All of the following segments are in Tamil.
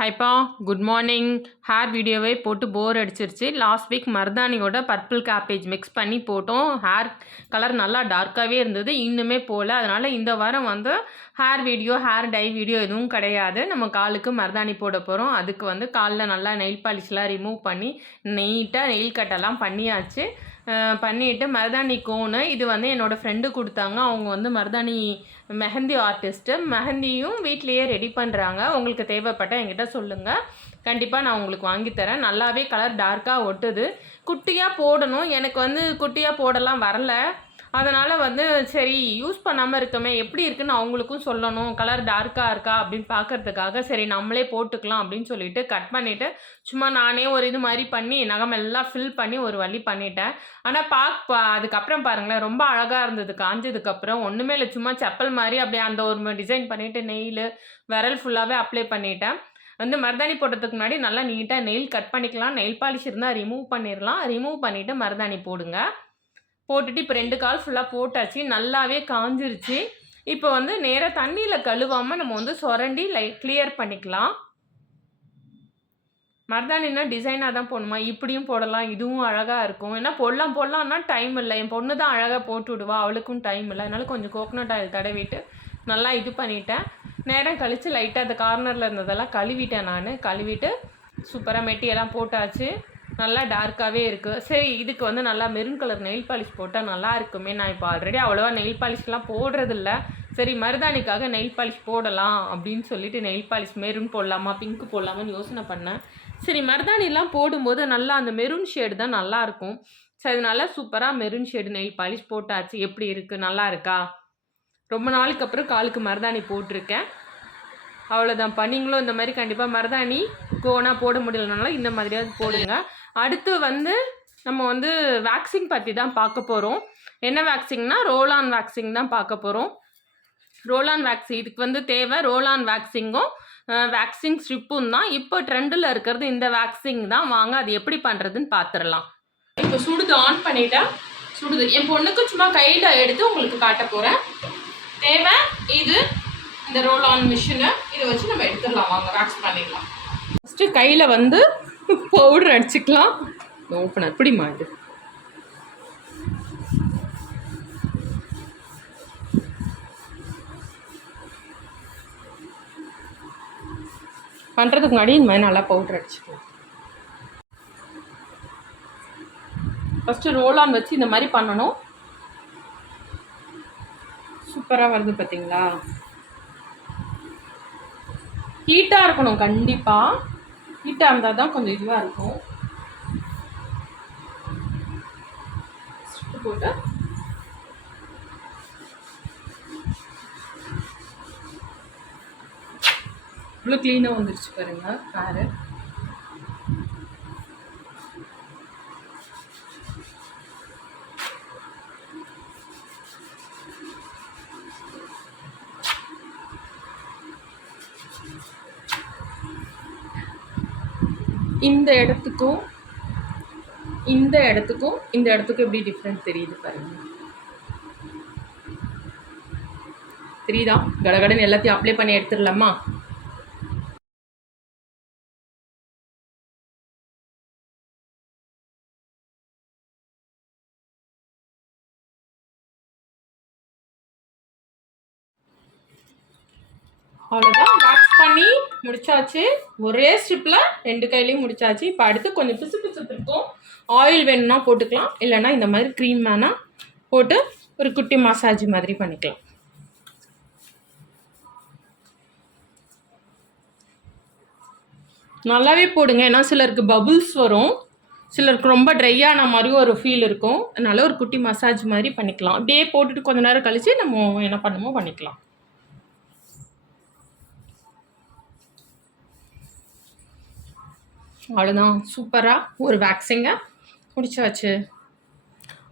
ஹைப்பா, குட் மார்னிங். ஹேர் வீடியோவே போட்டு போர் அடிச்சிருச்சு. லாஸ்ட் வீக் மருதாணியோட பர்பிள் கேபேஜ் மிக்ஸ் பண்ணி போட்டோம். ஹேர் கலர் நல்லா டார்க்காகவே இருந்தது, இன்னுமே போகல. அதனால் இந்த வாரம் வந்து hair video, hair dye video எதுவும் கிடையாது. நம்ம காலுக்கு மருதாணி போட போகிறோம். அதுக்கு வந்து காலில் நல்லா நெயில் பாலிஷ்லாம் ரிமூவ் பண்ணி நீட்டாக நெயில் கட்டெல்லாம் பண்ணியாச்சு. பண்ணிவிட்டு மருதாணி கோனு இது வந்து என்னோடய ஃப்ரெண்டு கொடுத்தாங்க. அவங்க வந்து மருதாணி மெஹந்தி ஆர்டிஸ்ட்டு. மெஹந்தியும் வீட்லேயே ரெடி பண்ணுறாங்க. உங்களுக்கு தேவைப்பட்டால் என்கிட்ட சொல்லுங்கள், கண்டிப்பாக நான் உங்களுக்கு வாங்கித்தரேன். நல்லாவே கலர் டார்க்காக ஒட்டுது. குட்டியாக போடணும், எனக்கு வந்து குட்டியாக போடலாம் வரல. அதனால் வந்து சரி யூஸ் பண்ணாமல் இருக்கமே, எப்படி இருக்குன்னு அவங்களுக்கும் சொல்லணும், கலர் டார்க்காக இருக்கா அப்படின்னு பார்க்கறதுக்காக சரி நம்மளே போட்டுக்கலாம் அப்படின்னு சொல்லிட்டு கட் பண்ணிவிட்டு சும்மா நானே ஒரு இது மாதிரி பண்ணி நகமெல்லாம் ஃபில் பண்ணி ஒரு வழி பண்ணிட்டேன். ஆனால் அதுக்கப்புறம் பாருங்களேன், ரொம்ப அழகாக இருந்தது. காஞ்சதுக்கப்புறம் ஒன்றுமே இல்லை, சும்மா செப்பல் மாதிரி அப்படியே அந்த ஒரு டிசைன் பண்ணிவிட்டு நெயில் விரல் ஃபுல்லாகவே அப்ளை பண்ணிட்டேன். வந்து மருதாணி போடுறதுக்கு முன்னாடி நல்லா நீட்டாக நெயில் கட் பண்ணிக்கலாம். நெயில் பாலிஷ் இருந்தால் ரிமூவ் பண்ணிடலாம். ரிமூவ் பண்ணிவிட்டு மருதாணி போடுங்க. போட்டுட்டு இப்போ 2 கால் ஃபுல்லாக போட்டாச்சு. நல்லாவே காஞ்சிருச்சு. இப்போ வந்து நேராக தண்ணியில் கழுவாமல் நம்ம வந்து சொரண்டி கிளியர் பண்ணிக்கலாம். மருதாணின்னா டிசைனாக தான் போடணுமா? இப்படியும் போடலாம், இதுவும் அழகாக இருக்கும். ஏன்னா போடலாம்னா டைம் இல்லை. என் பொண்ணு தான் அழகாக போட்டு விடுவா, அவளுக்கும் டைம் இல்லை. அதனால கொஞ்சம் கோகனட் ஆயில் தடவிட்டு நல்லா இது பண்ணிட்டேன். நேரம் கழித்து லைட்டாக அந்த கார்னரில் இருந்ததெல்லாம் கழுவிட்டேன். நான் கழுவிட்டு சூப்பராக மெட்டியெல்லாம் போட்டாச்சு. நல்லா டார்க்காகவே இருக்குது. சரி இதுக்கு வந்து நல்லா மெரூன் கலர் நெயில் பாலிஷ் போட்டால் நல்லா இருக்குமே. நான் இப்போ ஆல்ரெடி அவ்வளோவா நெயில் பாலிஷ்லாம் போடுறதில்ல. சரி மருதாணிக்காக நெயில் பாலிஷ் போடலாம் அப்படின்னு சொல்லிட்டு நெயில் பாலிஷ் மெரூன் போடலாமா பிங்க் போடலாமான்னு யோசனை பண்ணேன். சரி மருதாணிலாம் போடும்போது நல்லா அந்த மெரூன் ஷேடு தான் நல்லாயிருக்கும். சரி அதனால சூப்பராக மெரூன் ஷேடு நெயில் பாலிஷ் போட்டாச்சு. எப்படி இருக்குது, நல்லா இருக்கா? ரொம்ப நாளுக்கு அப்புறம் காலுக்கு மருதாணி போட்டிருக்கேன். அவ்வளோதான்ப்பா. நீங்களும் இந்த மாதிரி கண்டிப்பாக மருதாணி கோனாக போட முடியலனாலும் இந்த மாதிரியாவது போடுங்க. அடுத்து வந்து நம்ம வந்து வேக்சிங் பற்றி தான் பார்க்க போகிறோம். என்ன வேக்சிங்னா ரோல் ஆன் வேக்சிங் தான் பார்க்க போகிறோம். ரோல் ஆன் வேக்சிங் இதுக்கு வந்து தேவை ரோல் ஆன் வேக்சிங்கும் வேக்சிங் ஸ்ட்ரிப்பும் தான். இப்போ ட்ரெண்டில் இருக்கிறது இந்த வேக்சிங் தான். வாங்க அது எப்படி பண்ணுறதுன்னு பார்த்துடலாம். இப்போ சுடுது ஆன் பண்ணிட்டேன். சுடுது என் பொண்ணுக்கு சும்மா கையில் எடுத்து உங்களுக்கு காட்ட போகிறேன். தேவை இது இந்த ரோல் ஆன் மிஷினு, இதை வச்சு நம்ம எடுத்துடலாம். வாங்க வேக்ஸ் பண்ணிடலாம். ஃபஸ்ட்டு கையில் வந்து பவுடர் அடிச்சுக்கலாம். ஓப்பனர் பிடிமா இது பண்ணுறதுக்கு முன்னாடி இந்த மாதிரி நல்லா பவுடர் அடிச்சுக்கலாம். ஃபஸ்ட்டு ரோல் ஆன் வச்சு இந்த மாதிரி பண்ணணும். சூப்பராக வருது பார்த்தீங்களா? ஹீட்டாக இருக்கணும், கண்டிப்பாக ஹீட்டாக இருந்தால் தான் கொஞ்சம் இதுவாக இருக்கும். போட்டு இவ்வளோ க்ளீனாக வந்துருச்சு பாருங்க ஹேரு. இந்த இடத்துக்கும் இந்த இடத்துக்கும் எப்படி டிஃப்ரெண்ட் தெரியுது பாருங்க. தெரியுதா? கடகடன்னு எல்லாத்தையும் அப்ளை பண்ணி எடுத்துடலாமா? அவ்வளோதான், வேக்ஸ் பண்ணி முடிச்சாச்சு. ஒரே ஸ்ட்ரிப்பில் 2 கையிலையும் முடிச்சாச்சு. இப்போ அடுத்து கொஞ்சம் பிசு இருக்கும். ஆயில் வேணும்னா போட்டுக்கலாம், இல்லைன்னா இந்த மாதிரி க்ரீம் வேணால் போட்டு ஒரு குட்டி மசாஜ் மாதிரி பண்ணிக்கலாம். நல்லாவே போடுங்க, ஏன்னா சிலருக்கு பபுள்ஸ் வரும், சிலருக்கு ரொம்ப ட்ரையான மாதிரி ஒரு ஃபீல் இருக்கும். அதனால ஒரு குட்டி மசாஜ் மாதிரி பண்ணிக்கலாம். அப்படியே போட்டுட்டு கொஞ்சம் நேரம் கழித்து நம்ம என்ன பண்ணுமோ பண்ணிக்கலாம். அவ்வளோதான், சூப்பராக ஒரு வேக்சிங்கை முடிச்சாச்சு.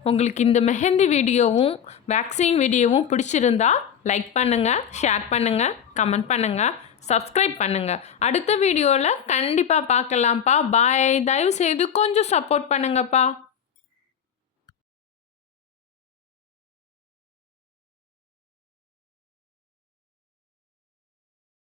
உங்களுக்கு இந்த மெஹந்தி வீடியோவும் வேக்சிங் வீடியோவும் பிடிச்சிருந்தா லைக் பண்ணுங்கள், ஷேர் பண்ணுங்கள், கமெண்ட் பண்ணுங்கள், சப்ஸ்கிரைப் பண்ணுங்கள். அடுத்த வீடியோவில் கண்டிப்பாக பார்க்கலாம்ப்பா. பாய். தயவுசெய்து கொஞ்சம் சப்போர்ட் பண்ணுங்கப்பா.